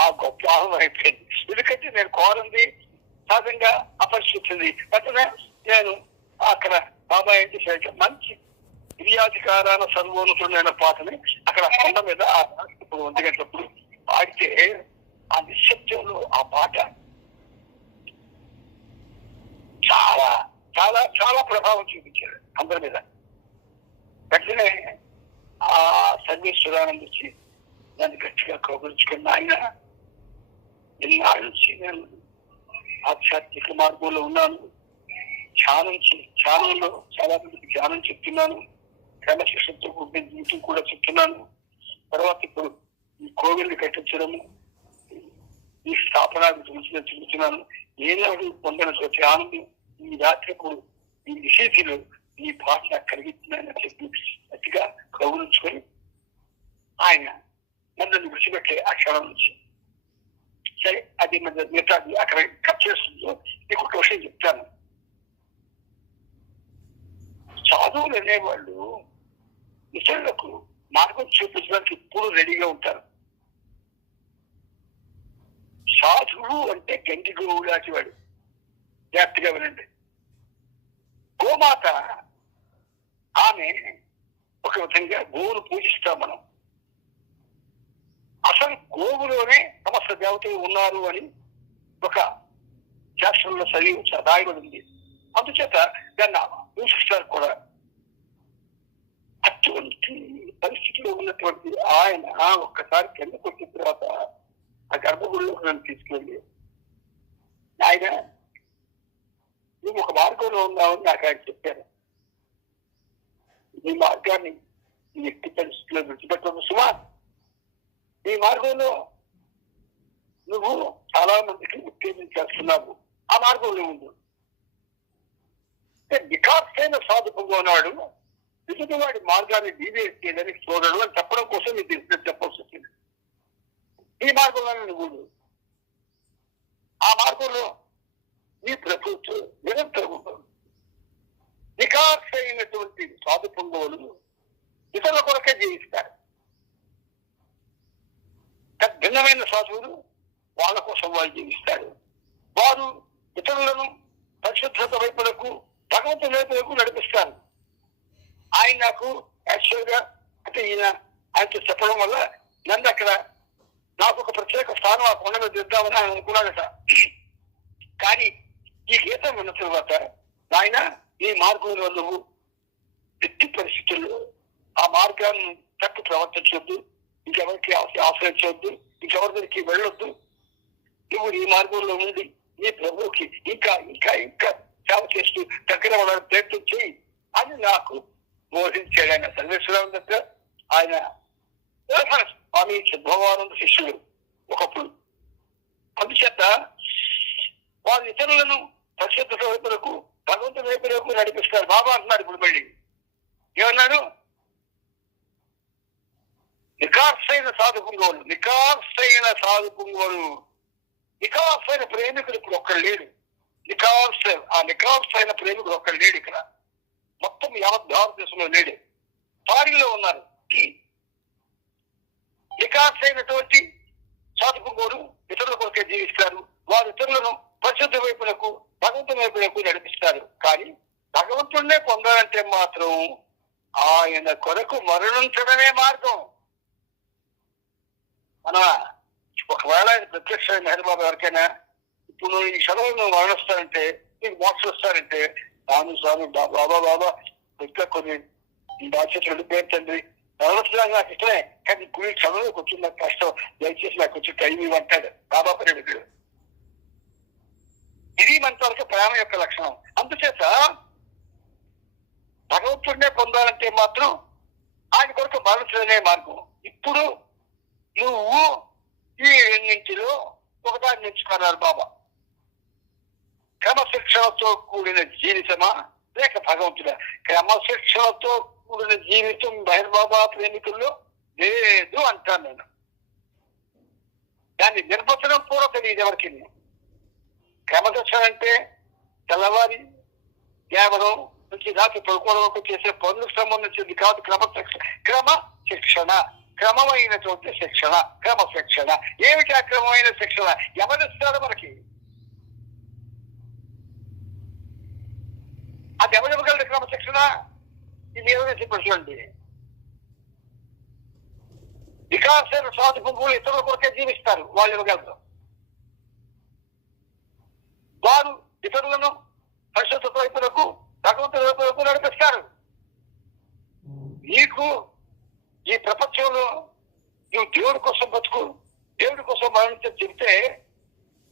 ఆ గొప్ప ఆనందం అయిపోయింది. ఎందుకంటే నేను కోరింది సహజంగా అపరిస్థితి. వెంటనే నేను అక్కడ బాబా ఏం చేశాడంటే మంచి క్రియాధికారాల సర్వోన్నతుడైన పాటని అక్కడ కొండ మీద ఆ ఇప్పుడు 1 గంటలప్పుడు పాడితే ఆ నిశ్శబ్దంలో ఆ పాట చాలా చాలా చాలా ప్రభావం చూపించాడు అందరి మీద. వెంటనే ఆ సర్వేశ్వరానంద వచ్చి దాన్ని గట్టిగా కౌగులించుకున్న ఆయన, ఎన్నాళ్ళ నుంచి నేను ఆధ్యాత్మిక మార్గంలో ఉన్నాను, ధ్యానంలో చాలా మందికి ధ్యానం చెప్తున్నాను, క్రమశిక్షణతో కూడిన జీవితం కూడా చెప్తున్నాను. తర్వాత ఇప్పుడు ఈ కోవిల్ని కట్టించడము, ఈ స్థాపన గురించి చెబుతున్నాను. ఏనాడు పొందిన ప్రతి ఆనందం ఈ రాత్రికు ఈ విశేషలో ఈ భాష కలిగించిందని చెప్పి గట్టిగా కౌగులించుకొని ఆయన నన్ను విడిచిపెట్టే ఆ క్షణం నుంచి సరే అది మిగతా అక్కడ కట్ చేస్తుందో నీకు ఒక విషయం చెప్తాను. సాధువులు అనేవాళ్ళు ఇతరులకు మార్గం చూపించడానికి ఎప్పుడు రెడీగా ఉంటారు. సాధువు అంటే గంగి గోవు లాంటి వాడు. జాగ్రత్తగా వినండి. గోమాత ఆమె ఒక విధంగా గోవును పూజిస్తాం మనం. అసలు గోవులోనే సమస్త దేవతలు ఉన్నారు అని ఒక శాస్త్రంలో రాయబడి ఉంది. అందుచేత దాన్ని పూజిస్తారు కూడా. అటువంటి పరిస్థితిలో ఉన్నటువంటి ఆయన ఒక్కసారి కిందకు వచ్చిన తర్వాత ఆ గర్భగుడిలో నన్ను తీసుకెళ్ళి, ఆయన నువ్వు ఒక మార్గంలో ఉన్నావని నాకు ఆయన చెప్పారు. ఈ మార్గాన్ని ఈ ఎట్టి పరిస్థితిలో విడిచిపెట్టడం సుమా, ఈ మార్గంలో నువ్వు చాలా మందికి ఉత్తేజం చేస్తున్నావు, ఆ మార్గంలో ఉంది. వికాసైన సాధువుగా ఉన్నాడు, ఎదుటివాడి మార్గాన్ని డీవేట్ చేయదని చూడడు అని చెప్పడం కోసం నీకు చెప్పాల్సి వచ్చింది. ఈ మార్గంలోనే నువ్వు, ఆ మార్గంలో నీ ప్రభుత్వం నిరంతరం ఉండదు. వికాసైనటువంటి సాధు పొంగవులు ఇతరుల కొరకే జీవిస్తారు. భిన్నమైన సాధువులు వాళ్ళ కోసం వాళ్ళు జీవిస్తారు. వారు ఇతరులను పరిశుభ్రత వైపులకు, భగవంతుని వైపులకు నడిపిస్తారు. ఆయన నాకు యాక్చువల్గా అంటే ఆయనతో చెప్పడం వల్ల నన్ను అక్కడ నాకు ఒక ప్రత్యేక స్థానం ఆ కొండ మీద దిద్దామని ఆయన అనుకున్నాడట. కానీ ఈ గీతం విన్న తర్వాత ఆయన ఈ మార్గంలో నువ్వు ఎట్టి పరిస్థితుల్లో ఆ మార్గాన్ని తప్పు ప్రవర్తించవద్దు, ఇంకెవరికి ఆశ్రయించవద్దు, ఇంకెవరి దగ్గరికి వెళ్ళొద్దు. నువ్వు ఈ మార్గంలో ఉండి నీ ప్రభువుకి ఇంకా ఇంకా ఇంకా సేవ చేస్తూ దగ్గర వాళ్ళని ప్రయత్నం చేయి అని నాకు బోధించాడు ఆయన. సర్వేశ్వరరావు దగ్గర ఆయన స్వామి చిద్భవానంద శిష్యుడు ఒకప్పుడు. అందుచేత వారు ఇతరులను పరిశుద్ధత వైపులకు, భగవంతుని వైపులకు నడిపిస్తారు. బాబా అంటున్నాడు ఇప్పుడు మళ్ళీ ఏమన్నాడు? నికార్సైన సాధు పుంగవులు, నికార్సైన సాధు పుంగవులు, నికార్సైన ప్రేమికుడు ఇప్పుడు ఒక్కడు లేడు. ఆ నికార్సైన ప్రేమికుడు ఒక్కడు లేడు ఇక్కడ. మొత్తం యావత్ భారతదేశంలో లేడు, ఫారిన్లో ఉన్నారు. నికార్సైనటువంటి సాధు పుంగవులు ఇతరుల కొరకే జీవిస్తారు. వారు ఇతరులను పరిశుద్ధ వైపునకు, భగవంతుని వైపునకు నడిపిస్తారు. కానీ భగవంతుడినే పొందాలంటే మాత్రం ఆయన కొరకు మరణించడమే మార్గం. మన ఒకవేళ ఆయన ప్రత్యక్ష మెహర్బాబు ఎవరికైనా ఇప్పుడు నువ్వు ఈ సెలవు నువ్వు మరణిస్తానంటే, నీకు మోక్షం వస్తానంటే, స్వామి బాబా ఇంకా కొన్ని బాధ్యతలు వెళ్ళిపోయారు తండ్రి, మరణించడానికి నాకు ఇష్టమే, కానీ గుడి చదువులోకి వచ్చింది నాకు కష్టం, దయచేసి నాకు వచ్చి టైం ఇవ్వంటాడు బాబా ప్రేమికుడు. ఇది మనతో ప్రేమ యొక్క లక్షణం. అందుచేత భగవంతుడినే పొందాలంటే మాత్రం ఆయన కొరకు మరణించడమే మార్గం. ఇప్పుడు నువ్వు ఈ రెండింటిలో ఒకదాన్ని ఎంచుకున్నారు బాబా. క్రమశిక్షణతో కూడిన జీవితమా లేక భగవంతుడా? క్రమశిక్షణతో కూడిన జీవితం బహిర్బాబా ప్రేమికుల్లో లేదు అంటాను నేను. దాన్ని నిర్వచనం కూడా తెలియదు ఎవరికి. క్రమశిక్షణ అంటే తెల్లవారి కేవలం నుంచి రాత్రి పడుకోవడం చేసే పనులకు సంబంధించింది కాదు. క్రమశిక్షణ క్రమమైనటువంటి శిక్షణ, క్రమశిక్షణ. ఏమిటి ఆ క్రమమైన శిక్షణ? ఎవరిస్తాడు మనకి? అది ఎవరివ్వగలడు క్రమశిక్షణ? ఇది ఏమైనా చెప్పండి. వికాసైన సాధు పువ్వులు ఇతరుల కొరకే జీవిస్తారు, వాళ్ళు ఇవ్వగలరు. వారు ఇతరులను పరిశుద్ధత వైపులకు, భగవంతుడి వైపులకు నడిపిస్తారు. నీకు ఈ ప్రపంచంలో నువ్వు దేవుడి కోసం బతుకు, దేవుడి కోసం మరణించని చెప్తే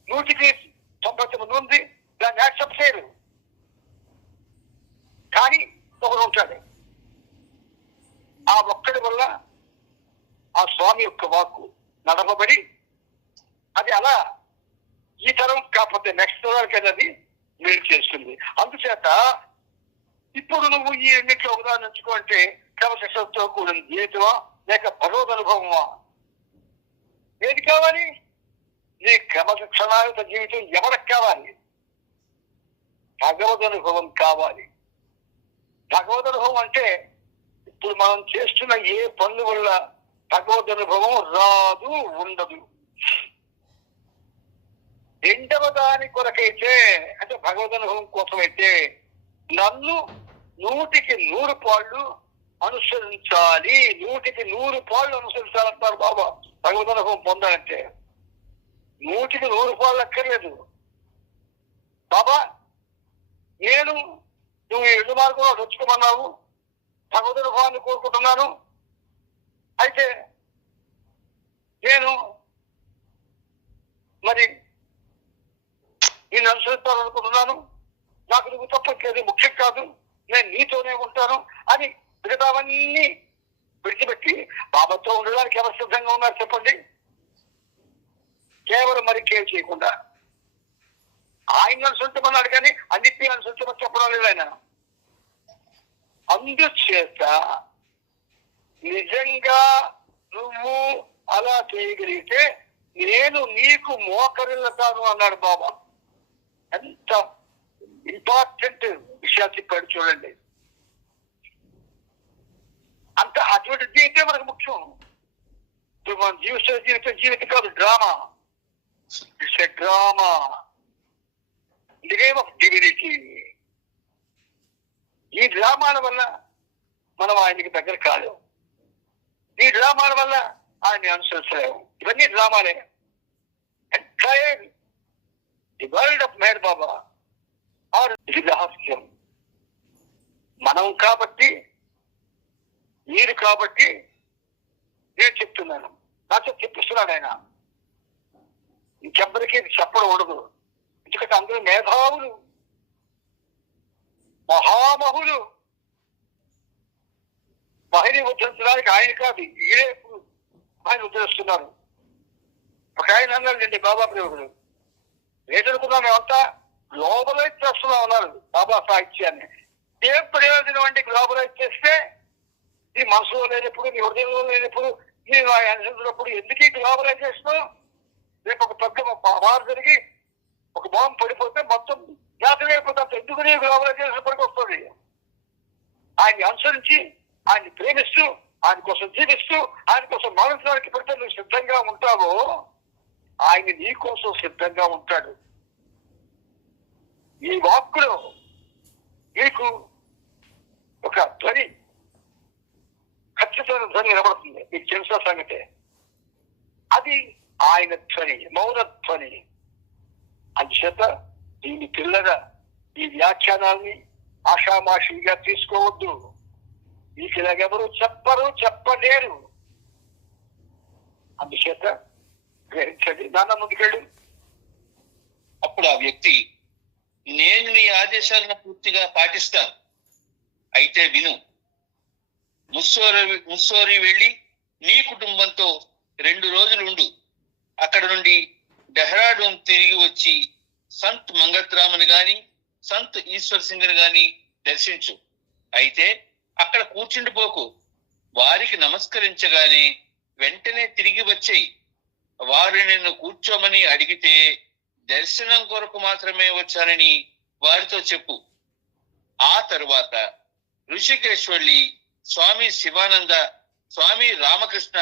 100% ఉంది, దాన్ని యాక్సెప్ట్ చేయరు. కానీ ఒకడు ఉంటాడు, ఆ ఒక్కడి వల్ల ఆ స్వామి యొక్క వాక్కు నడపబడి అది అలా ఈ తరం కాకపోతే నెక్స్ట్ తరానికి అది మేలు చేస్తుంది. అందుచేత ఇప్పుడు నువ్వు ఈ రెండింటిలో ఉదాహరణ ఎంచుకో అంటే క్రమశిక్షణతో కూడిన జీవితమా లేక భగవద్ అనుభవమా? ఏది కావాలి? నీ క్రమశిక్షణాయుత జీవితం ఎవరికి కావాలి? భగవద్ అనుభవం కావాలి. భగవద్ అనుభవం అంటే ఇప్పుడు మనం చేస్తున్న ఏ పనుల వల్ల భగవద్ అనుభవం రాదు, ఉండదు. రెండవ దాని కొరకైతే అంటే భగవద్ అనుభవం కోసమైతే నన్ను 100కి 100 అనుసరించాలి, 100కి 100 అనుసరించాలంటారు బాబా. భగవద్ అనుభవం పొందాలంటే 100కి 100 అక్కర్లేదు బాబా. నువ్వు 7 మార్గంలో తెచ్చుకోమన్నావు, భగవద్ అనుభవాన్ని కోరుకుంటున్నాను. అయితే నేను మరి నేను అనుసరిస్తాననుకుంటున్నాను, నాకు నువ్వు తప్పట్లేదు, ముఖ్యం కాదు, నేను నీతోనే ఉంటాను అని మిగతావన్నీ విడిచిపెట్టి బాబాతో ఉండడానికి ఎవరు సిద్ధంగా ఉన్నారు చెప్పండి? కేవలం మరి కేర్ చేయకుండా ఆయన అనుసరించమన్నాడు, కానీ అన్నిటినీ అనుసరించమని చెప్పడం లేదు ఆయన. అందుచేత నిజంగా నువ్వు అలా చేయగలిగితే నేను నీకు మోకరిల్లుతాను అన్నాడు బాబా. ఎంత ఇంపార్టెంట్ విషయాలు చెప్పాడు చూడండి. అంత అటువంటి జీవితం మనకు ముఖ్యం. ఇప్పుడు మనం జీవితం జీవితం కాదు, drama. It's a drama in the name of divinity. ఈ డ్రామాల వల్ల మనం ఆయనకి దగ్గర కాలేము, ఈ డ్రామాల వల్ల ఆయన్ని అనుసరించలేము. ఇవన్నీ డ్రామాలే. Entire the world of made Baba are ఇది రహస్యం. మనం కాబట్టి, మీరు కాబట్టి నేను చెప్తున్నాను, నాతో చెప్పిస్తున్నాడు ఆయన. ఇంకెవ్వరికీ చెప్పడం ఉండదు. ఎందుకంటే అందరూ మేధావులు, మహామహులు. మహిళ ఉద్ధరించడానికి ఆయన కాదు, ఈడే ఇప్పుడు ఆయన ఉద్ధరిస్తున్నారు. ఒక ఆయన అన్నాడండి బాబా ప్రేమికుడు, ఏంటనుకున్నాం మేమంతా గ్లోబలైజ్ చేస్తున్నాం అన్నారు బాబా సాహిత్యాన్ని. ఏం ప్రయోజనం అండి గ్లోబలైజ్ చేస్తే? నీ మనసులో లేనప్పుడు, నీ హృదయంలో లేనప్పుడు, నేను అనుసరించినప్పుడు ఎందుకు ఈ గ్లోబలైజేషన్? రేపు ఒక పెద్ద వారు జరిగి ఒక బాంబు పడిపోతే మొత్తం జాతర అయిపోతుంది. ఎందుకు నీ గ్లోబలైజేషన్ పడికి వస్తుంది? ఆయన్ని అనుసరించి, ఆయన్ని ప్రేమిస్తూ, ఆయన కోసం జీవిస్తూ, ఆయన కోసం మరణించడానికి పెడితే నువ్వు సిద్ధంగా ఉంటావో ఆయన నీ కోసం సిద్ధంగా ఉంటాడు. ఈ వాక్కులో నీకు ఒక ధ్వని, ఖచ్చితమైన ధ్వని నిలబడుతుంది. మీకు తెలిసిన సంగతే అది ఆయన ధ్వని, మౌన ధ్వని. అందుచేత దీని పిల్లగా ఈ వ్యాఖ్యానాన్ని ఆషామాషిగా తీసుకోవద్దు. మీకు ఇలాగెవరు చెప్పలేరు. అందుచేత గ్రహించండి. నాన్న ముందుకెళ్ళు. అప్పుడు ఆ వ్యక్తి, నేను నీ ఆదేశాలను పూర్తిగా పాటిస్తాను, అయితే విను. ముస్సోరి వెళ్ళి నీ కుటుంబంతో 2 రోజులు ఉండు. అక్కడ నుండి డెహ్రాడూన్ తిరిగి వచ్చి సంత్ మంగత్రామని గాని, సంత్ ఈశ్వర్ సింగ్ గాని దర్శించు. అయితే అక్కడ కూర్చుండిపోకు. వారికి నమస్కరించగానే వెంటనే తిరిగి వచ్చేయి. వారు నిన్ను కూర్చోమని అడిగితే దర్శనం కొరకు మాత్రమే వచ్చానని వారితో చెప్పు. ఆ తరువాత ఋషికేశ్ వెళ్ళి స్వామి శివానంద స్వామి రామకృష్ణ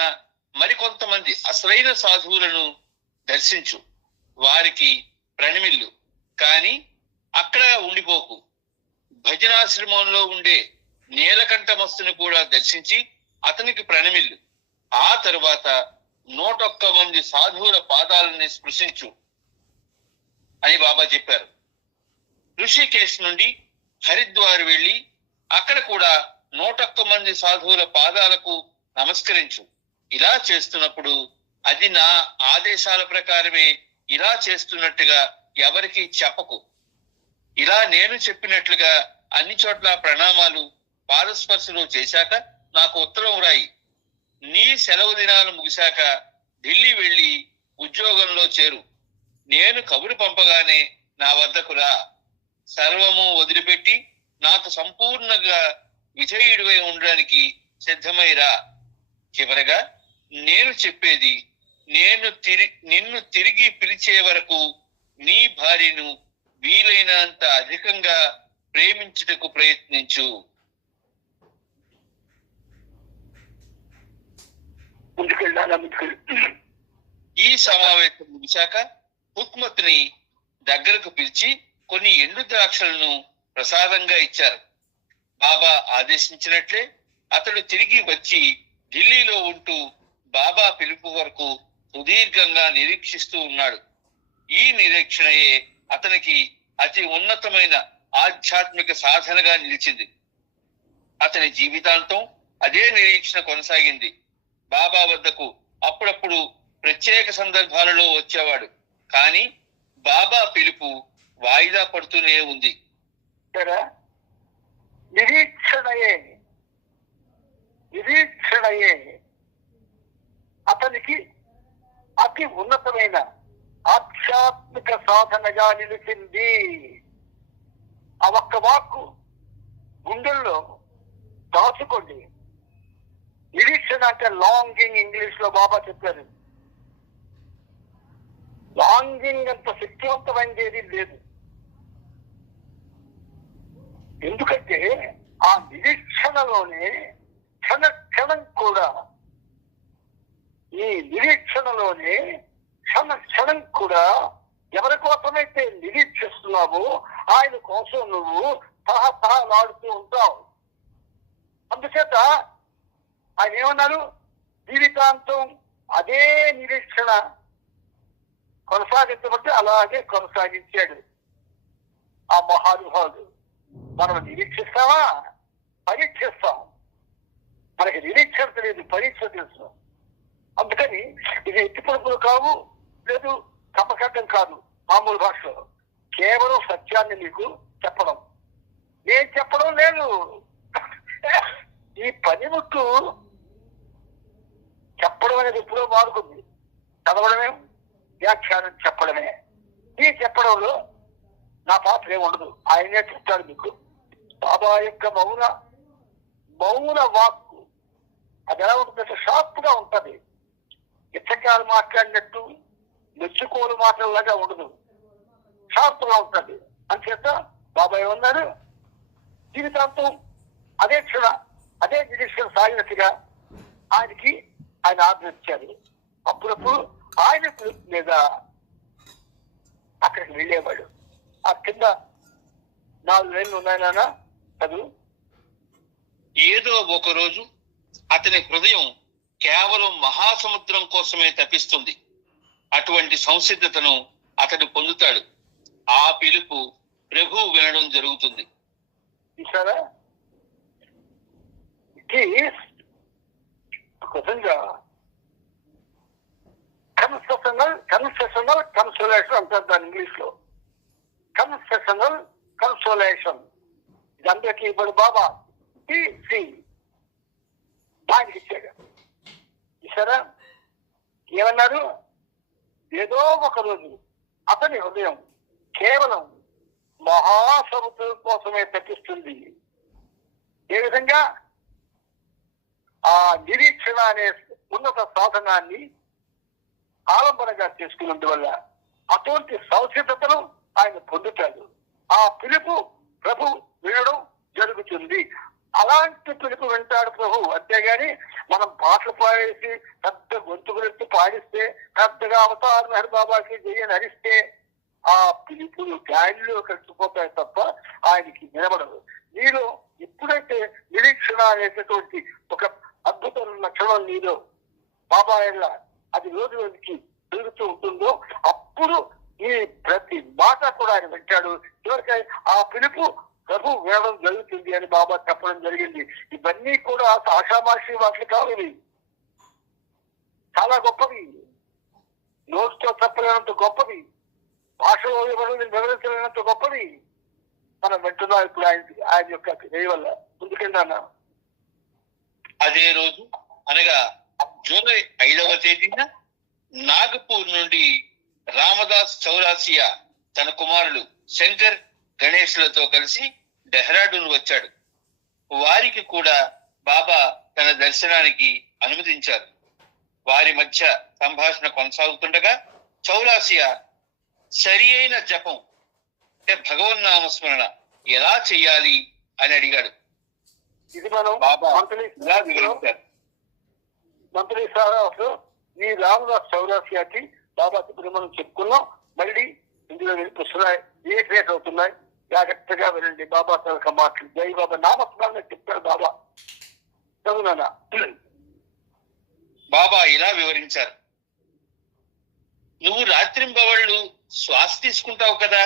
మరికొంతమంది అసలైన సాధువులను దర్శించు, వారికి ప్రణమిల్లు, కాని అక్కడ ఉండిపోకు. భజనాశ్రమంలో ఉండే నీలకంఠమస్తుని కూడా దర్శించి అతనికి ప్రణమిల్లు. ఆ తరువాత 101 మంది సాధువుల పాదాలని స్పృశించు అని బాబా చెప్పారు. ఋషికేశ్ నుండి హరిద్వార్ వెళ్లి అక్కడ కూడా 101 మంది సాధువుల పాదాలకు నమస్కరించు. ఇలా చేస్తున్నప్పుడు అది నా ఆదేశాల ప్రకారమే ఇలా చేస్తున్నట్టుగా ఎవరికి చెప్పకు. ఇలా నేను చెప్పినట్లుగా అన్ని చోట్ల ప్రణామాలు పాదస్పర్శలు చేశాక నాకు ఉత్తరం రాయి. నీ సెలవు దినాలు ముగిశాక ఢిల్లీ వెళ్లి ఉద్యోగంలో చేరు. నేను కబురు పంపగానే నా వద్దకు రా. సర్వము వదిలిపెట్టి నాకు సంపూర్ణంగా విధేయుడివై ఉండడానికి సిద్ధమైరా. చివరగా నేను చెప్పేది, నిన్ను తిరిగి పిలిచే వరకు నీ భార్యను వీలైనంత అధికంగా ప్రేమించుటకు ప్రయత్నించు. ఈ సమావేశం ముగిశాక హుక్మత్ని దగ్గరకు పిలిచి కొన్ని ఎండు ద్రాక్షలను ప్రసాదంగా ఇచ్చారు. బాబా ఆదేశించినట్లే అతడు తిరిగి వచ్చి ఢిల్లీలో ఉంటూ బాబా పిలుపు వరకు సుదీర్ఘంగా నిరీక్షిస్తూ ఉన్నాడు. ఈ నిరీక్షణయే అతనికి అతి ఉన్నతమైన ఆధ్యాత్మిక సాధనగా నిలిచింది. అతని జీవితాంతం అదే నిరీక్షణ కొనసాగింది. బాబా వద్దకు అప్పుడప్పుడు ప్రత్యేక సందర్భాలలో వచ్చేవాడు, కానీ బాబా పిలుపు వాయిదా పడుతూనే ఉంది. నిరీక్షణయే అతనికి అతి ఉన్నతమైన ఆధ్యాత్మిక సాధనగా నిలిచింది. ఆ ఒక్క వాక్కు గుండెల్లో దాచుకోండి. నిరీక్షణ అంటే లాంగింగ్, ఇంగ్లీష్ లో బాబా చెప్పారు. లాంగింగ్ అంత శక్తివంతమైనది ఏది లేదు. ఎందుకంటే ఆ నిరీక్షణలోనే క్షణ క్షణం కూడా, ఈ నిరీక్షణలోనే క్షణ క్షణం కూడా ఎవరి కోసమైతే నిరీక్షిస్తున్నావో ఆయన కోసం నువ్వు సహసహలాడుతూ ఉంటావు. అందుచేత ఆయన ఏమన్నారు, జీవితాంతం అదే నిరీక్షణ కొనసాగించబట్టి అలాగే కొనసాగించాడు ఆ మహానుభావుడు. మనం నిరీక్షిస్తామా? పరీక్షిస్తాం. మనకి నిరీక్షణ తెలియదు, పరీక్ష తెలుసు. అందుకని ఇది ఎత్తిపడుపులు కావు, లేదు కమ్మకట్టం కాదు. మామూలు భాషలో కేవలం సత్యాన్ని మీకు చెప్పడం. నేను చెప్పడం లేదు. ఈ పనిముట్టు చెప్పడం అనేది ఎప్పుడో మారుతుంది. చదవడమే, వ్యాఖ్యానం చెప్పడమే. ఈ చెప్పడంలో నా పాత్ర ఏమి ఉండదు. ఆయనే చెప్తాడు మీకు. బాబా యొక్క మౌన వాక్కు అది ఎలా ఉంటుందంటే షార్ప్ గా ఉంటది. ఇచ్చకాలు మాట్లాడినట్టు మెచ్చుకోలు మాటలలాగా ఉండదు, షార్ప్ గా ఉంటది. అంచేత బాబా ఏమన్నారు, జీవితాంతం అదే క్షణ అదే నిరీక్షణ సాగినట్టుగా ఆయన ఆదరించారు. అప్పుడప్పుడు ఆయన మీద అక్కడికి వెళ్ళేవాడు. ఆ కింద 4 వేలు ఉన్నాయనా చదువు. ఏదో ఒక రోజు అతని హృదయం కేవలం మహాసముద్రం కోసమే తపిస్తుంది. అటువంటి సంసిద్ధతను అతడు పొందుతాడు. ఆ పిలుపు ప్రభు వినడం జరుగుతుంది. చూసారా, నిజంగా కన్సెషనల్ కన్సోలేషన్ అంటారు దాని ఇంగ్లీష్ లో. కన్సెషనల్ కన్సోలేషన్ ఇది అందరికీ ఇప్పుడు బాబా ఆయనకి ఇచ్చాడు. చూసారా ఏమన్నారు, ఏదో ఒక రోజు అతని హృదయం కేవలం మహాసముద్రం కోసమే తప్పిస్తుంది. ఏ విధంగా ఆ నిరీక్షణ అనే ఉన్నత సాధనాన్ని ఆలంబనగా చేసుకున్నందువల్ల అటువంటి సంసిద్ధతను ఆయన పొందుతాడు. ఆ పిలుపు ప్రభు వినడం జరుగుతుంది. అలాంటి పిలుపు వింటాడు ప్రభు. అంతేగాని మనం పాటలు పాడేసి పెద్ద గొంతుకులెత్తి పాడిస్తే, పెద్దగా అవతార్ మెహర్ బాబాకి జయని హరిస్తే ఆ పిలుపులు గాలిలో కలిసిపోతాయి తప్ప ఆయనకి నిలబడదు. నీలో ఎప్పుడైతే నిరీక్షణ అనేటటువంటి ఒక అద్భుతమైన లక్షణం నీలో బాబా అది రోజు రోజుకి పెరుగుతూ ఉంటుందో అప్పుడు ఈ ప్రతి మాట కూడా ఆయన వింటాడు. చివరికి ఆ పిలుపు ప్రభు వినడం జరుగుతుంది అని బాబా చెప్పడం జరిగింది. ఇవన్నీ కూడా ఆషామాషి వాటిని కావాలి, చాలా గొప్పవి, నోట్తో చెప్పలేనంత గొప్పవి, భాషలో వివరించలేనంత గొప్పవి మనం వింటున్నాం ఇప్పుడు ఆయన యొక్క దయ వల్ల. ముందుకెళ్ళాను. అదే రోజు అనగా జూలై 5వ తేదీన నాగపూర్ నుండి రామదాస్ చౌరాసియా తన కుమారులు శంకర్ గణేష్లతో కలిసి డెహ్రాడూన్ వచ్చాడు. వారికి కూడా బాబా తన దర్శనానికి అనుమతించారు. వారి మధ్య సంభాషణ కొనసాగుతుండగా చౌరాసియా సరి అయిన జపం అంటే భగవన్నామస్మరణ ఎలా చెయ్యాలి అని అడిగాడు. ఇది మనం బాబా ఇలా వివరించారు. మంత్రి సారాసు ఈ రామదాస్ చౌరాసియాకి బాబాకి ఇప్పుడు మనం చెప్పుకున్నాం. మళ్ళీ ఇందులో వినిపిస్తున్నాయి, ఏ క్రియేట్ అవుతున్నాయి, జాగ్రత్తగా వినండి. బాబా తనక మాటలు జై బాబా నామస్మరణ చెప్తాడు బాబా. చదువునా బాబా ఇలా వివరించారు. నువ్వు రాత్రింబవళ్ళు శ్వాస తీసుకుంటావు కదా,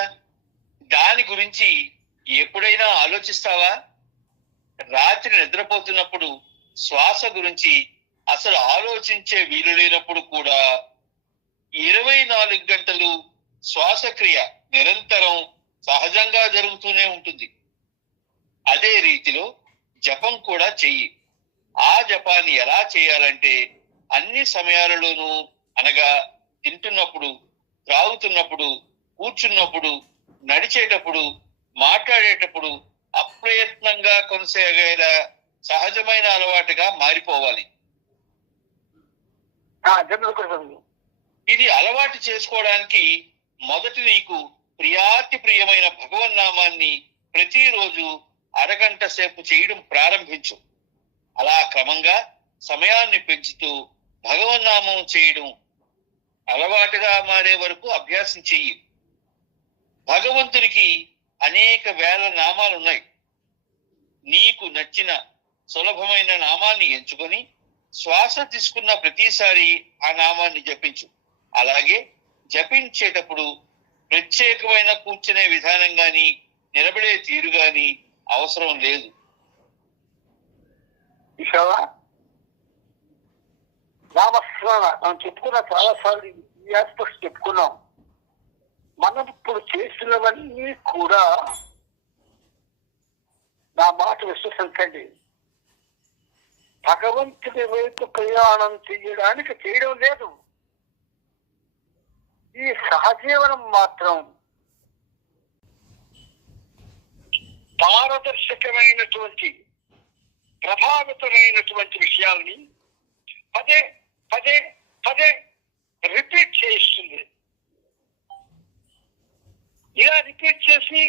దాని గురించి ఎప్పుడైనా ఆలోచిస్తావా? రాత్రి నిద్రపోతున్నప్పుడు శ్వాస గురించి అసలు ఆలోచించే వీలు లేనప్పుడు కూడా 24 గంటలు శ్వాసక్రియ నిరంతరం సహజంగా జరుగుతూనే ఉంటుంది. అదే రీతిలో జపం కూడా చెయ్యి. ఆ జపాన్ని ఎలా చేయాలంటే అన్ని సమయాలలోనూ, అనగా తింటున్నప్పుడు, త్రాగుతున్నప్పుడు, కూర్చున్నప్పుడు, నడిచేటప్పుడు, మాట్లాడేటప్పుడు అప్రయత్నంగా కొనసాగేలా సహజమైన అలవాటుగా మారిపోవాలి. ఇది అలవాటు చేసుకోవడానికి మొదటి నీకు ప్రియాతి ప్రియమైన భగవన్నామాన్ని ప్రతిరోజు అరగంట సేపు చేయడం ప్రారంభించు. అలా క్రమంగా సమయాన్ని పెంచుతూ భగవన్నామం చేయడం అలవాటుగా మారే వరకు అభ్యాసం చెయ్యి. భగవంతునికి అనేక వేల నామాలున్నాయి. నీకు నచ్చిన సులభమైన నామాన్ని ఎంచుకొని శ్వాస తీసుకున్న ప్రతిసారి ఆ నామాన్ని జపించు. అలాగే జపించేటప్పుడు ప్రత్యేకమైన కూర్చునే విధానం గాని, నిలబడే తీరు గాని అవసరం లేదు. నామస్మరణ మనం చెప్పుకున్న చాలా సార్లు ఈ ఆస్పెక్ట్స్ చెప్పుకున్నాం. మనం ఇప్పుడు చేసినవన్నీ కూడా నా మాట విశ్వసించండి, భగవంతుడి వైపు ప్రయాణం చేయడానికి చేయడం లేదు. ఈ సహజీవనం మాత్రం పారదర్శకమైనటువంటి ప్రభావితమైనటువంటి విషయాల్ని పదే పదే పదే రిపీట్ చేయిస్తుంది. ఇలా రిపీట్ చేసి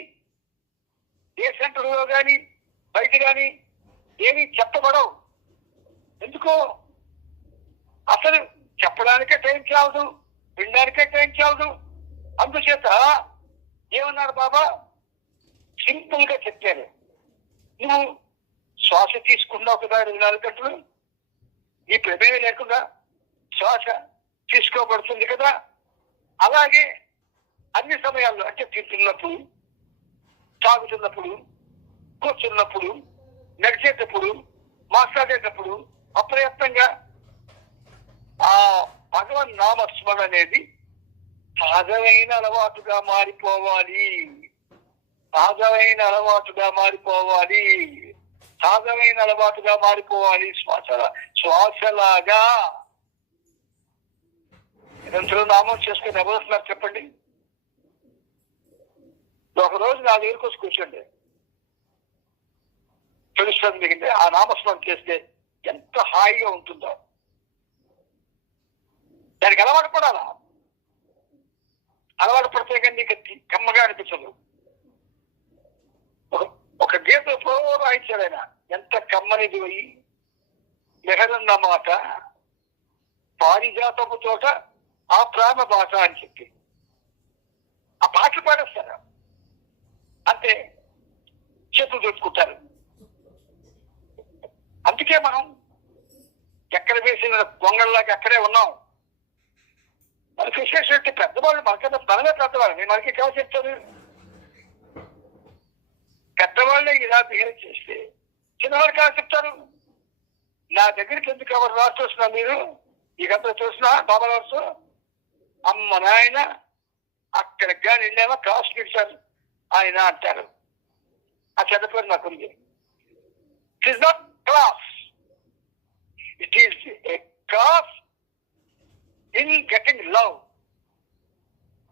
ఏ సెంటర్లో కానీ బయట కానీ ఏమీ చెప్పబడవు. ఎందుకో అసలు చెప్పడానికే టైం చాలదు, వినడానికే టైం చాలదు. అందుచేత ఏమన్నారు బాబా, సింపుల్ గా చెప్పారు. నువ్వు శ్వాస తీసుకున్నావు కదా 24 గంటలు, ఈ ప్రమేయం లేకుండా శ్వాస తీసుకోబడుతుంది కదా. అలాగే అన్ని సమయాల్లో, అంటే తింటున్నప్పుడు, తాగుతున్నప్పుడు, కూర్చున్నప్పుడు, నడిచేటప్పుడు, మాట్లాడేటప్పుడు అప్రయత్నంగా ఆ భగవన్ నామస్మరణ అనేది సహజమైన అలవాటుగా మారిపోవాలి. సహజమైన అలవాటుగా మారిపోవాలి. సహజమైన అలవాటుగా మారిపోవాలి. శ్వాసలాగా నిరంతరం నామం చేసుకుని ఎవరుస్తున్నారు చెప్పండి. ఒకరోజు నా దగ్గరకు వచ్చి కూర్చోండి, తెలుస్తుంది మీకు. ఆ నామస్మరణ చేస్తే ఎంత హాయిగా ఉంటుందో. దానికి అలవాటు పడాలా. అలవాటు పడితే కానీ నీకు కమ్మగా అనిపించదు. ఒక గీత ఎప్పుడో రాయించాడు ఆయన, ఎంత కమ్మనిది అయి మెహరన్న మాట పారిజాతపు తోట ఆ ప్రేమ భాష అని చెప్పి ఆ పాటలు పాడేస్తారు. అంతే చేతులు దొరుకుతారు. అందుకే మనం ఎక్కడ వేసిన గొంగళ్ళలాగా అక్కడే ఉన్నాం. మనకి విశేషం పెద్దవాళ్ళు మనకన్నా మనమే పెద్దవాళ్ళు. మనకి ఎవరు చెప్తారు? పెద్దవాళ్ళే ఇలా బిహేవ్ చేస్తే చిన్నవాళ్ళు కాదు చెప్తారు. నా దగ్గరికి ఎందుకు ఎవరు రాసి చూసినా మీరు ఇకంతా చూసినా బాబా రాసు అమ్మ నాయన అక్కడికి కానీ వెళ్ళామో క్లాస్ పిలిచారు ఆయన అంటారు. ఆ చదువుకోరు నాకుంది. It is not class, it is a class in getting love.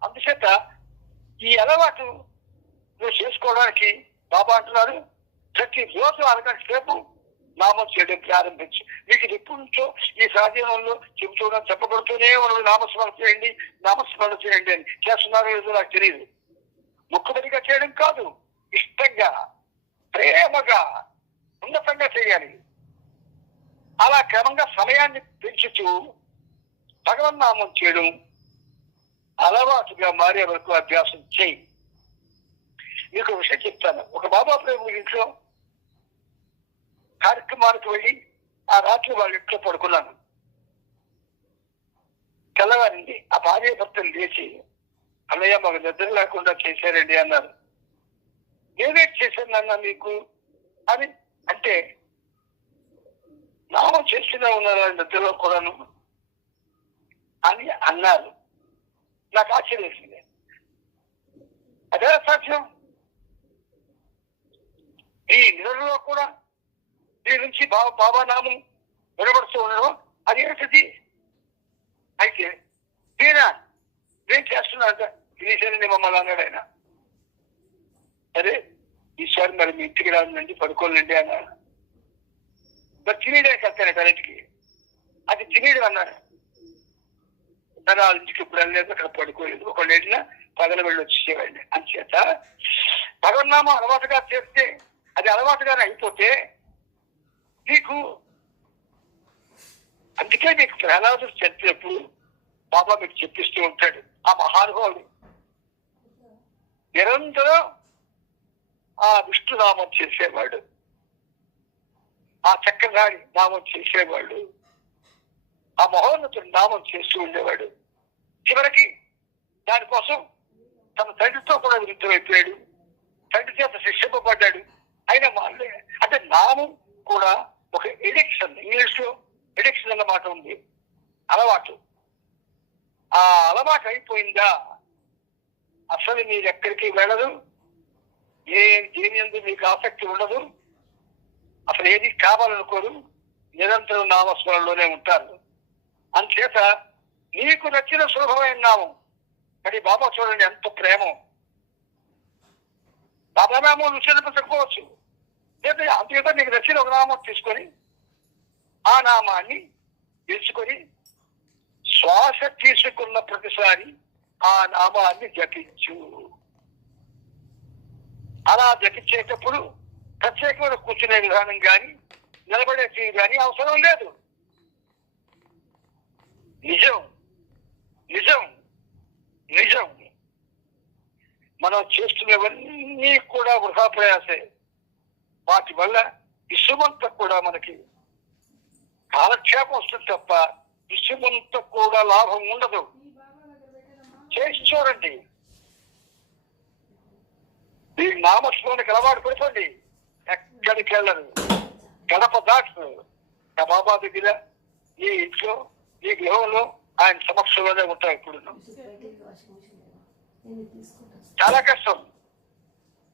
అందుచేత ఈ అలవాటు నువ్వు చేసుకోవడానికి బాబా అంటున్నారు ప్రతి రోజు అరగంట సేపు నామం చేయడం ప్రారంభించు. మీకు ఇది ఎప్పటి నుంచో ఈ సాధనంలో చెప్పబడుతూనే మనం నామస్మరణ చేయండి నామస్మరణ చేయండి అని. చేస్తున్నారో ఏదో నాకు తెలియదు. ముక్కుబడిగా చేయడం కాదు, ఇష్టంగా ప్రేమగా ఉన్నతంగా చేయాలి. అలా క్రమంగా సమయాన్ని పెంచుతూ భగవన్నామం చేయడం అలవాటుగా మారే వరకు అభ్యాసం చేయి. మీకు విషయం చెప్తాను. ఒక బాబా ప్రేమ ఇంట్లో కార్యక్రమానికి వెళ్ళి ఆ రాత్రి వాళ్ళ ఇంట్లో పడుకున్నాను. తెల్లవారింది. ఆ భార్య భర్తలు లేచి అన్నయ్య మాకు నిద్ర లేకుండా చేశారండి అన్నారు. నేనేం చేశాను అన్నా మీకు అని అంటే నామం చేస్తూనే ఉన్నారు నిద్రలో కూడాను అని అన్నారు. నాకు ఆశ్చర్యం వేసింది. అదే సాక్ష్యం. ఈ నిద్రలో కూడా దీని నుంచి బాబా నామం వినబడుతూ ఉండడం అది ఏంటిది? అయితే నేను చేస్తున్నా తినేసానండి మమ్మల్ని అన్నాడు ఆయన. అరే ఈసారి మరి మీ ఇంటికి రానండి పడుకోలేండి అన్నాడు. మరి తినేడే కట్టాను కరెంట్కి. అది తినేడు అన్నాడు. మరి వాళ్ళ ఇంటికి ఇప్పుడు వెళ్ళలేదు, అక్కడ పడుకోలేదు. ఒకళ్ళు వెళ్ళినా పగల వెళ్ళి వచ్చేవాడిని. అంచేత భగవన్నామం అలవాటుగా చేస్తే అది అలవాటుగానే అయిపోతే నీకు అందుకే మీకు ప్రహ్లాదుడు చెప్పినప్పుడు బాబా మీకు చెప్పిస్తూ ఉంటాడు. ఆ మహానుభావుడు నిరంతరం ఆ విష్ణునామం చేసేవాడు, ఆ చక్రధారి నామం చేసేవాడు, ఆ మహోన్నతుడు నామం చేస్తూ ఉండేవాడు. చివరికి దానికోసం తన తండ్రితో కూడా విరుద్ధమైపోయాడు. తండ్రి చేత శిక్షింపబడ్డాడు. అయినా మానలే. అంటే నామం కూడా ఒక ఎడిక్షన్. ఇంగ్లీష్ లో ఎడిక్షన్ అన్న మాట ఉంది, అలవాటు. ఆ అలవాటు అయిపోయిందా అసలు మీరు ఎక్కడికి వెళ్ళదు, దేని యందు మీకు ఆసక్తి ఉండదు, అసలు ఏది కావాలనుకోరు, నిరంతరం నామస్మరణలోనే ఉంటారు. అందుచేత నీకు నచ్చిన సులభమైన నామం. కానీ బాబా చూడండి ఎంత ప్రేమ. బాబా నామం రుచి చెప్పుకోవచ్చు. లేదా అంతేత నీకు నచ్చిన ఒక నామం తీసుకొని ఆ నామాన్ని ఎంచుకొని శ్వాస తీసుకున్న ప్రతిసారి ఆ నామాన్ని జపించు. అలా జపించేటప్పుడు ప్రత్యేకమైన కూర్చునే విధానం కానీ నిలబడే తీరు కానీ అవసరం లేదు. నిజం నిజం నిజం మనం చేస్తున్నవన్నీ కూడా వృధా ప్రయాసే. వాటి వల్ల విశ్వమంతా కూడా మనకి కాలక్షేపం వస్తుంది తప్ప విశ్వమంతా కూడా లాభం ఉండదు. చేసి చూడండి. ఈ నామస్మరణకి అలవాటు పడుతుంది. ఎక్కడికి వెళ్ళరు, గడప దాటు బాబా దగ్గర ఈ ఇంట్లో ఈ గృహంలో ఆయన సమక్షంలోనే ఉంటాయి. ఇప్పుడు చాలా కష్టం,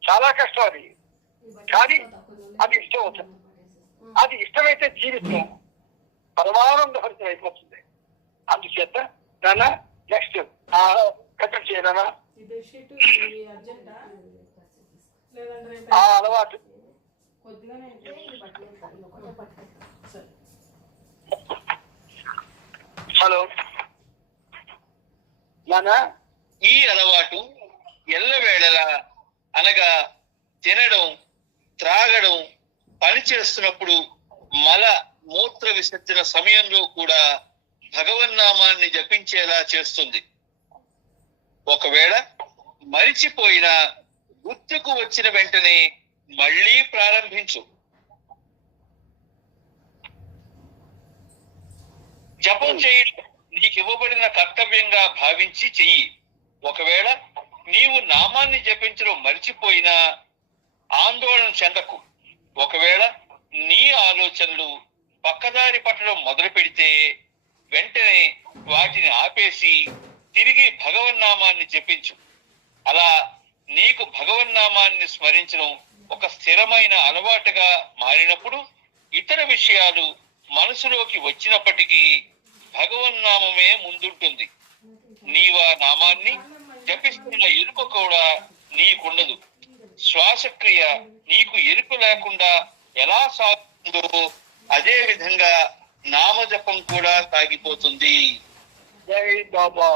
చాలా కష్టం అది. కానీ అది ఇష్టం అవుతుంది. అది ఇష్టమైతే జీవితం పరమానంద భరితం అయిపోతుంది. అందుచేత నాన్న నెక్స్ట్ కట్టడి చేయనా ఆ అలవాటు. హలో నాన్న, ఈ అలవాటు ఎల్లవేళలా అనగా తినడం, త్రాగడం, పని చేస్తున్నప్పుడు మల మూత్ర విసర్జన సమయంలో కూడా భగవన్నామాన్ని జపించేలా చేస్తుంది. ఒకవేళ మరిచిపోయినా గుర్తుకు వచ్చిన వెంటనే మళ్ళీ ప్రారంభించు. జపం చేయడం నీకు ఇవ్వబడిన కర్తవ్యంగా భావించి చెయ్యి. ఒకవేళ నీవు నామాన్ని జపించడం మరిచిపోయినా ఆందోళన చెందకు. ఒకవేళ నీ ఆలోచనలు పక్కదారి పట్టడం మొదలు పెడితే వెంటనే వాటిని ఆపేసి తిరిగి భగవన్నామాన్ని జపించు. అలా నీకు భగవన్నామాన్ని స్మరించడం ఒక స్థిరమైన అలవాటుగా మారినప్పుడు ఇతర విషయాలు మనసులోకి వచ్చినప్పటికీ భగవన్నామమే ముందుంటుంది. నీవా నామాన్ని జపిస్తున్న ఎరుక కూడా నీకుండదు. శ్వాసక్రియ నీకు ఎరుక లేకుండా ఎలా సాగుతుందో అదే విధంగా నామజపం కూడా సాగిపోతుంది. జై బాబా.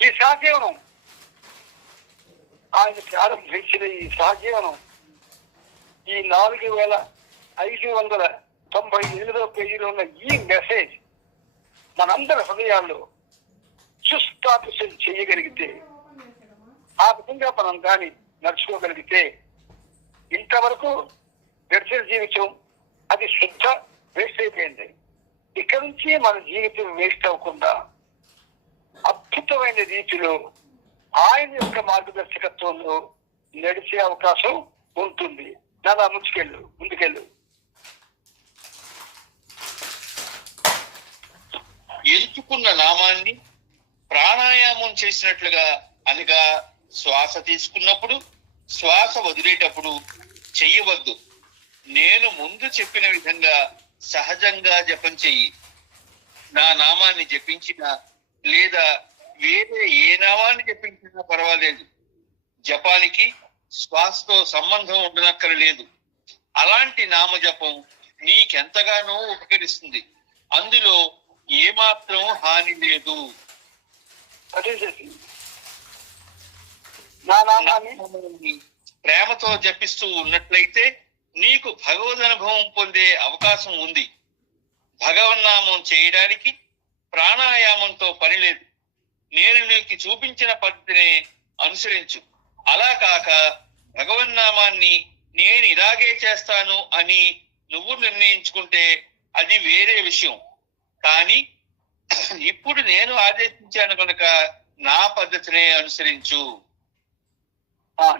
ఈ సహజీవనం, ఆయన ప్రారంభించిన ఈ సహజీవనం ఈ 4598వ పేజీలో ఉన్న ఈ మెసేజ్ మనందరి హృదయాల్లో సుస్థాపితం చేయగలిగితే, ఆ విధంగా మనం దాన్ని నడుచుకోగలిగితే ఇంతవరకు వ్యర్థ జీవితం అది శుద్ధ వేస్ట్ అయిపోయింది. ఇక్కడి నుంచి మన జీవితం వేస్ట్ అవ్వకుండా అద్భుతమైన రీతిలో ఆయన యొక్క మార్గదర్శకత్వంలో నడిచే అవకాశం ఉంటుంది. దాదా ముందుకెళ్ళు. ఎంచుకున్న నామాన్ని ప్రాణాయామం చేసినట్లుగా అనగా శ్వాస తీసుకున్నప్పుడు శ్వాస వదిలేటప్పుడు చెయ్యవద్దు. నేను ముందు చెప్పిన విధంగా సహజంగా జపం చెయ్యి. నా నామాన్ని జపించినా లేదా వేరే ఏ నామాన్ని జపించినా పర్వాలేదు. జపానికి శ్వాసతో సంబంధం ఉండనక్కరలేదు. అలాంటి నామజపం నీకెంతగానో ఉపకరిస్తుంది. అందులో ఏమాత్రం హాని లేదు. ప్రేమతో జపిస్తూ ఉన్నట్లయితే నీకు భగవద్ అనుభవం పొందే అవకాశం ఉంది. భగవన్నామం చేయడానికి ప్రాణాయామంతో పని లేదు. నేను నీకు చూపించిన పద్ధతిని అనుసరించు. అలా కాక భగవన్నామాన్ని నేను ఇలాగే చేస్తాను అని నువ్వు నిర్ణయించుకుంటే అది వేరే విషయం. కానీ ఇప్పుడు నేను ఆదేశించాను కనుక నా పద్ధతినే అనుసరించు.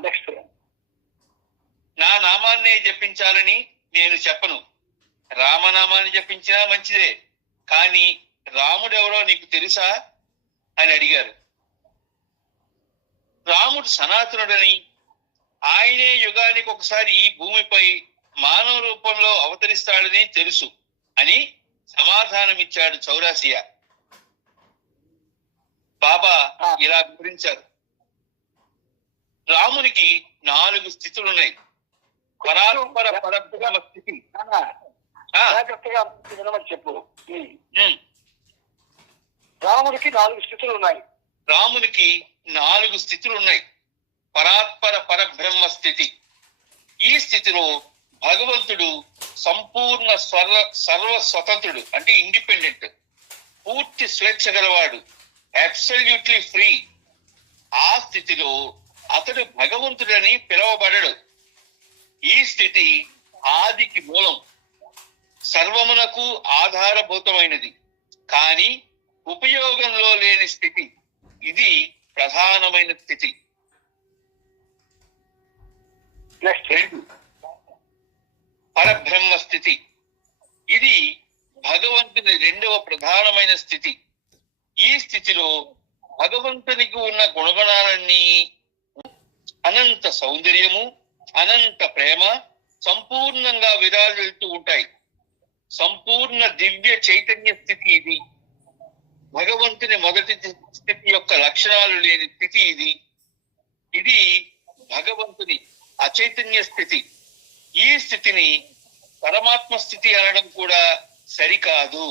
నెక్స్ట్, నా నామాన్నే జపించాలని నేను చెప్పను. రామనామాన్ని జపించినా మంచిదే, కానీ రాముడెవరో నీకు తెలుసా అని అడిగారు. రాముడు సనాతనుడని, ఆయనే యుగానికి ఒకసారి ఈ భూమిపై మానవ రూపంలో అవతరిస్తాడని తెలుసు అని సమాధానమిచ్చాడు చౌరాసియా. బాబా ఇలా వివరించారు. రామునికి 4 స్థితులున్నాయి. పరాత్పర పరబ్రహ్మ స్థితి. చెప్పు. రాముడికి 4 స్థితులు ఉన్నాయి. రామునికి 4 స్థితులు ఉన్నాయి. పరాత్పర పరబ్రహ్మ స్థితి. ఈ స్థితిలో భగవంతుడు సంపూర్ణ సర్వ స్వతంత్రుడు, అంటే ఇండిపెండెంట్, పూర్తి స్వేచ్ఛ గలవాడు, అబ్సల్యూట్లీ ఫ్రీ. ఆ స్థితిలో అతడు భగవంతుడని పిలువబడడు. ఈ స్థితి ఆదికి మూలం, సర్వమునకు ఆధారభూతమైనది, కానీ ఉపయోగంలో లేని స్థితి. ఇది ప్రధానమైన స్థితి. పరబ్రహ్మ స్థితి. ఇది భగవంతుని 2వ ప్రధానమైన స్థితి. ఈ స్థితిలో భగవంతునికి ఉన్న గుణగణాలన్నీ, అనంత సౌందర్యము, అనంత ప్రేమ సంపూర్ణంగా విరాజిల్లుతూ ఉంటాయి. సంపూర్ణ దివ్య చైతన్య స్థితి ఇది. భగవంతుని మొదటి స్థితి యొక్క లక్షణాలు లేని స్థితి ఇది. ఇది భగవంతుని అచైతన్య స్థితి. ఈ స్థితిని పరమాత్మ స్థితి అనడం కూడా సరికాదు.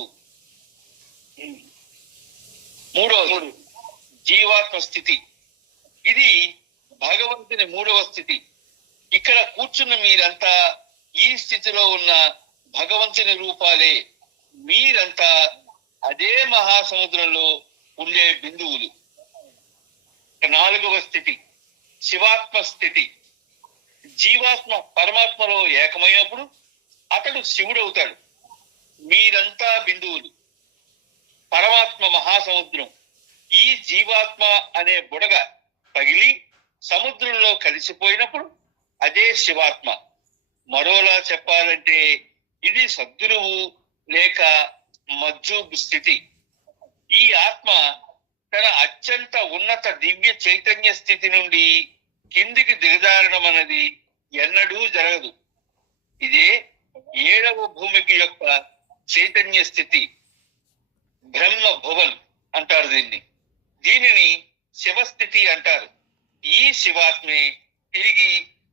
3వది జీవాత్మ స్థితి. ఇది భగవంతుని 3వ స్థితి. ఇక్కడ కూర్చున్న మీరంతా ఈ స్థితిలో ఉన్న భగవంతుని రూపాలే. మీరంతా అదే మహాసముద్రంలో ఉండే బిందువులు. 4వ స్థితి శివాత్మ స్థితి. జీవాత్మ పరమాత్మలో ఏకమైనప్పుడు అతడు శివుడవుతాడు. మీరంతా బిందువులు, పరమాత్మ మహాసముద్రం. ఈ జీవాత్మ అనే బుడగ పగిలి సముద్రంలో కలిసిపోయినప్పుడు అదే శివాత్మ. మరోలా చెప్పాలంటే ఇది సద్గురువు లేక మజ్జూబ్ స్థితి. ఈ ఆత్మ తన అత్యంత ఉన్నత దివ్య చైతన్య స్థితి నుండి కిందికి దిగజారడం అన్నది ఎన్నడూ జరగదు. ఇదే 7వ భూమికి యొక్క చైతన్య స్థితి. బ్రహ్మ భువన్ అంటారు దీనిని శివస్థితి అంటారు. ఈ శివాత్మే తిరిగి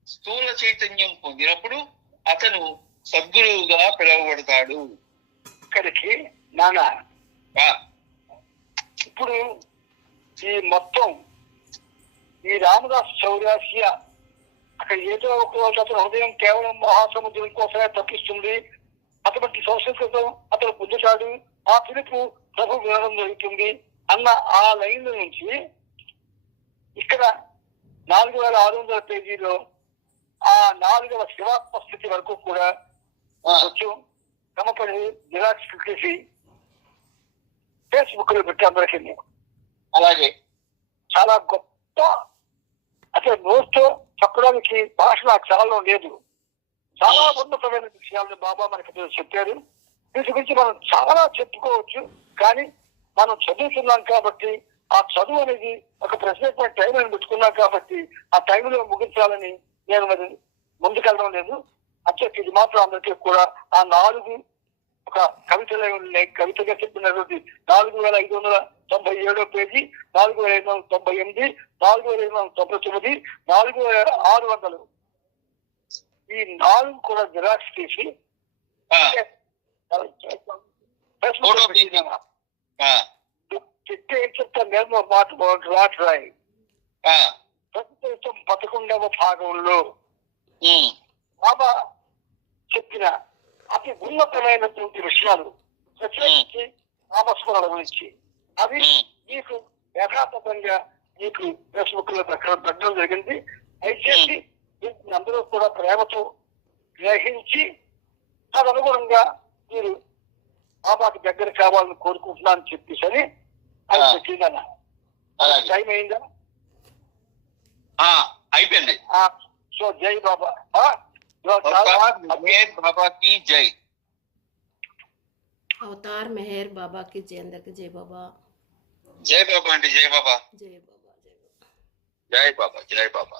స్థూల చైతన్యం పొందినప్పుడు అతను సద్గురువుగా పిలువబడతాడు. ఇక్కడికి నాన్న ఇప్పుడు ఈ మొత్తం ఈ రామదాస్ చౌరాసియ అక్కడ ఏదో ఒక రోజు అతను హృదయం కేవలం మహాసముద్రం కోసమే తప్పిస్తుంది, అటువంటి సంస్కృతం అతను పొందుతాడు, ఆ పిలుపు ప్రభు వినడం జరుగుతుంది అన్న ఆ లైన్ నుంచి ఇక్కడ 4600 పేజీలో ఆ 4వ శివాత్మ స్థితి వరకు కూడా కొంచెం క్రమపడి జిరాక్స్ చేసి ఫేస్బుక్ లో పెట్టి అందరికీ అలాగే చాలా గొప్ప అసలు నోటితో చెప్పడానికి భాష నాకు చాలా లేదు. చాలా ఉన్నతమైన విషయాలను బాబా మనకి చెప్పారు. వీటి గురించి మనం చాలా చెప్పుకోవచ్చు, కానీ మనం చదువుతున్నాం కాబట్టి ఆ చదువు అనేది ఒక ప్రత్యేకమైన టైం అని పెట్టుకున్నాం కాబట్టి ఆ టైంలో ముగించాలని నేను మరి ముందుకెళ్ళడం లేదు. అచ్చకి ఇది మాత్రం అందరికీ కూడా ఆ 4 ఒక కవితలో ఉన్నాయి. కవితగా చెప్పినటువంటి 4597 పేజీ, 4598, 4599, 4600 ఈ 4 కూడా జిరాక్స్ తీసి చెప్తాను. మాట రాట్ రాయి 11వ భాగంలో బాబా చెప్పిన అతి ఉన్నతమైనటువంటి విషయాలు ప్రత్యేకించి నామస్మరణ గురించి అవి మీకు యథాతథంగా మీకు ఫేస్బుక్ లో పెట్టడం జరిగింది. అయితే అందరూ కూడా ప్రేమతో గ్రహించి తదనుగుణంగా మీరు బాబాకి దగ్గర కావాలని కోరుకుంటున్నానని చెప్పేసి అని అది పెట్టిందన్న. టైం అయిందా? అయిపోయింది. సో జై బాబా. బాబా की जय. अवतार मेहर बाबा की जय. अंदर के जय बाबा. जय बाबा आंटी. जय बाबा. जय बाबा. जय बाबा. जय बाबा.